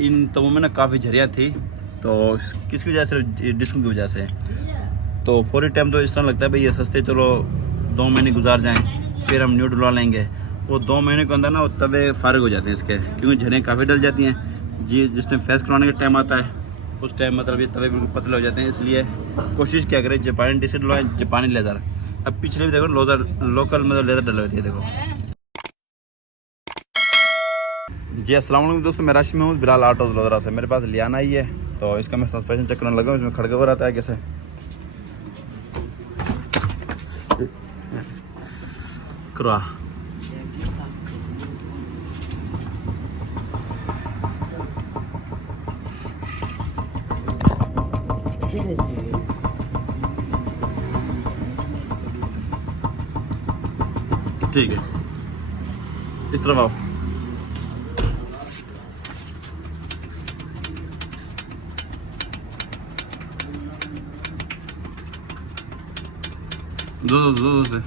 इन तवों में ना काफ़ी झरियाँ थी, तो किसकी वजह से? डिस्कों की वजह से। तो फौरी टाइम तो इस तरह लगता है भाई ये सस्ते, चलो 2 महीने गुजार जाएँ, फिर हम न्यू डलवा लेंगे। वो 2 महीने के अंदर ना वो तवे फारिग हो जाते हैं इसके, क्योंकि झरियाँ काफ़ी डल जाती हैं। जी जिस टाइम फैस करवाने का टाइम आता है उस टाइम मतलब ये तवे बिल्कुल पतले हो जाते हैं। इसलिए कोशिश क्या करें जापानी डिश डलवाएं, जापानी लेदर। अब पिछले भी देखो लोकल मतलब लेदर डले होती है, देखो। जी अस्सलाम वालेकुम दोस्तों, मैं राशि में हूँ बिलाल ऑटो वडोदरा से। मेरे पास लियाना ही है, तो इसका मैं सस्पेंशन चेक करने लगा हूँ। इसमें खड़का हो रहता है कैसे। करवा ठीक है, इस तरफ आओ। दो से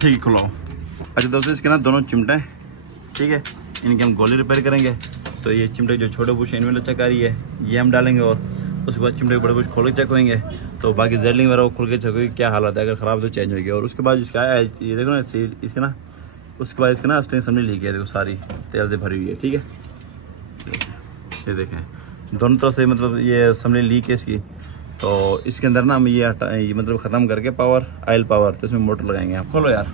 ठीक है, खुलाओ। अच्छा दोस्तों, इसके ना दोनों चिमटे, ठीक है, इनकी हम गोली रिपेयर करेंगे। तो ये चिमटे जो छोटे बुश इनमें चेक आ रही है, ये हम डालेंगे। और उसके बाद चिमटे के बड़े बुश खोल के चेक होंगे। तो बाकी जेडलिंग वगैरह खोल के चेक होगी क्या हालत है, अगर ख़राब तो चेंज होगी। और उसके बाद इसका ये देखो ना इसके ना, उसके बाद इसके ना स्ट्रिंग समझ ली है, देखो सारी तेल से भरी हुई है, ठीक है। ये देखें दोनों तरफ से मतलब ये असम्बली लीक है इसकी। तो इसके अंदर ना हम ये मतलब ख़त्म करके पावर ऑयल पावर, तो इसमें मोटर लगाएंगे। आप खोलो यार।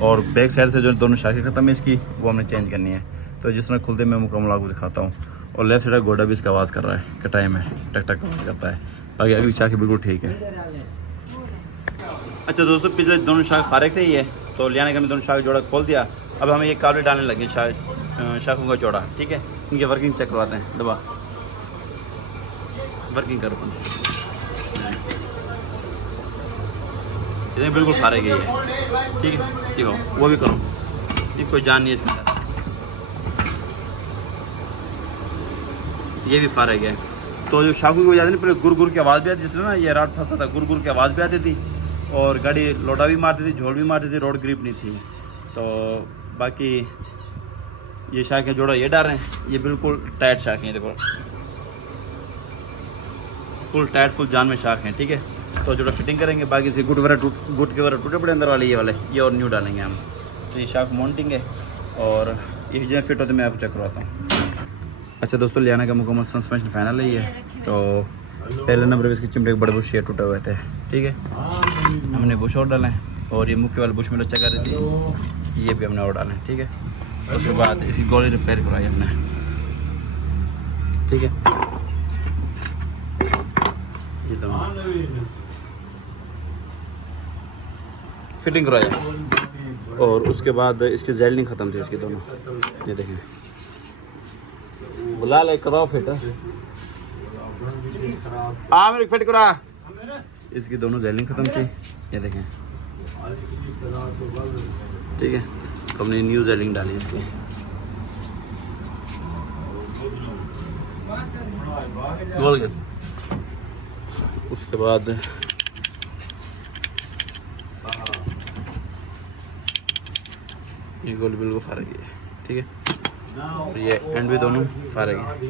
और बैक साइड से जो दोनों शाखें ख़त्म है इसकी, वो हमने चेंज करनी है। तो जिस तरह खुलते मैं मुकम्मल आपको दिखाता हूँ। और लेफ्ट साइड का गोडा भी इसका आवाज़ कर रहा है, कटाई में टक टक आवाज़ करता है। बाकी अगली शाखें बिल्कुल ठीक है। अच्छा दोस्तों, पिछले दोनों शाख फारिग थे ये, तो लियाने का हमने दोनों शाख जोड़ा खोल दिया। अब हमें ये काबले डालने लगे शाखों का जोड़ा, ठीक है। इनकी वर्किंग चेक करवाते हैं। दबा वर्किंग करो, इतने बिल्कुल फारिग है ये, ठीक है। देखो वो भी करो, ये कोई जान नहीं है इसके अंदर। ये भी फारिग है। तो जो शाखों की वजह से पहले गुर गुर की आवाज़ भी आती, जिससे ना ये रात फंसता था, गुर गुर की आवाज़ भी आती थी। और गाड़ी लोडा भी मारती थी, झोल भी मारती थी, रोड ग्रिप नहीं थी। तो बाकी ये शाखें जोड़ा ये डाल रहे हैं, ये बिल्कुल टाइट शाखें, देखो फुल टाइट फुल जान में शाख हैं, ठीक है। तो जोड़ा फिटिंग करेंगे। बाकी से गुट वगैरह गुट के वगैरह टूटे पड़े अंदर वाले, ये वाले ये और न्यू डालेंगे हम। तो ये शाख माउंटिंग है, और ये जो फिट होते मैं आपको चेक करवाता हूँ। अच्छा दोस्तों, लियाना का मुकम्मल सस्पेंशन फाइनल है ये। तो पहले नंबर पे इसके चिमटे के बड़े बुश ये टूटे हुए थे, ठीक है। हमने बुश और डाले, और ये मुख्य वाले बुश में चेक कर रही थी, ये भी हमने और डाले, ठीक है। उसके बाद इसकी गोली रिपेयर करवाई हमने, ठीक है। ये दोनों फिटिंग करवाया, और उसके बाद इसकी जेल्डिंग ख़त्म थी इसकी दोनों। ये देखें, बुला ले कदाओ फिट मेरे फिट करा। इसकी दोनों जेल्डिंग ख़त्म थी, ये देखें, ठीक है। तो हमने न्यू जेल्डिंग डाली इसकी। बोल गया। उसके बाद ये गोल बिल्कुल फारिग है, ठीक है। और ये एंड भी दोनों फारिग है।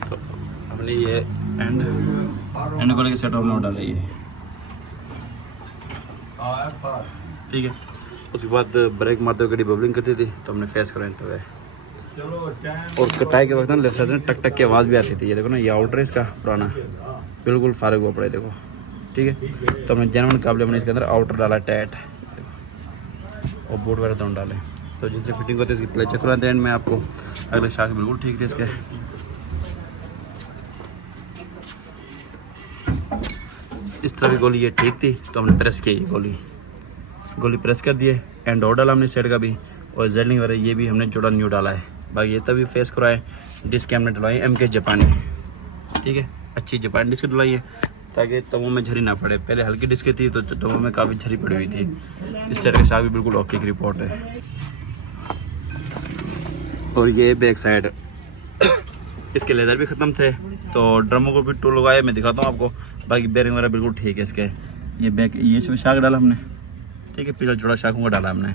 तो हमने ये एंड गोले के सेट हमने डाला ये, ठीक है। उसके बाद ब्रेक मारते हुए गाड़ी बबलिंग करती थी, तो हमने फेस कराया तवे। और कटाई के वक्त ना लेफ्ट साइड से टक टक की आवाज़ भी आती थी। ये देखो ना, ये आउटर है इसका पुराना, बिल्कुल फारिग हुआ पड़ा है, देखो, ठीक है। तो हमने जेनवन काबले हमने इसके अंदर आउटर डाला टाइट, और बोर्ड वगैरह दोनों डाले। तो जितनी फिटिंग होती है इसकी प्ले चेक कराते हैं एंड में आपको। अगले शाख बिल्कुल ठीक थे इसके। इस तरह की गोली ये ठीक थी, तो हमने प्रेस की, ये गोली प्रेस कर दिए। एंड और डाला हमने साइड का भी, और जेल्डिंग वगैरह ये भी हमने जोड़ा न्यू डाला है। बाकी ये तभी फेस कराए। डिस्क हमने डलवाई MK जापानी, ठीक है, अच्छी जापानी डिस्क डलवाई है, ताकि तवों में झरी ना पड़े। पहले हल्की डिस्क थी, तो तवों में काफ़ी झरी पड़ी हुई थी। इस साइड का शाख भी बिल्कुल ओके की रिपोर्ट है। और ये बैक साइड इसके लेदर भी ख़त्म थे, तो ड्रमों को भी टूल लगाए, मैं दिखाता हूँ आपको। बाकी बेरिंग वगैरह बिल्कुल ठीक है इसके। ये बैक ये शाख डाला हमने, ठीक है, पिछला जोड़ा शाखों का डाला हमने।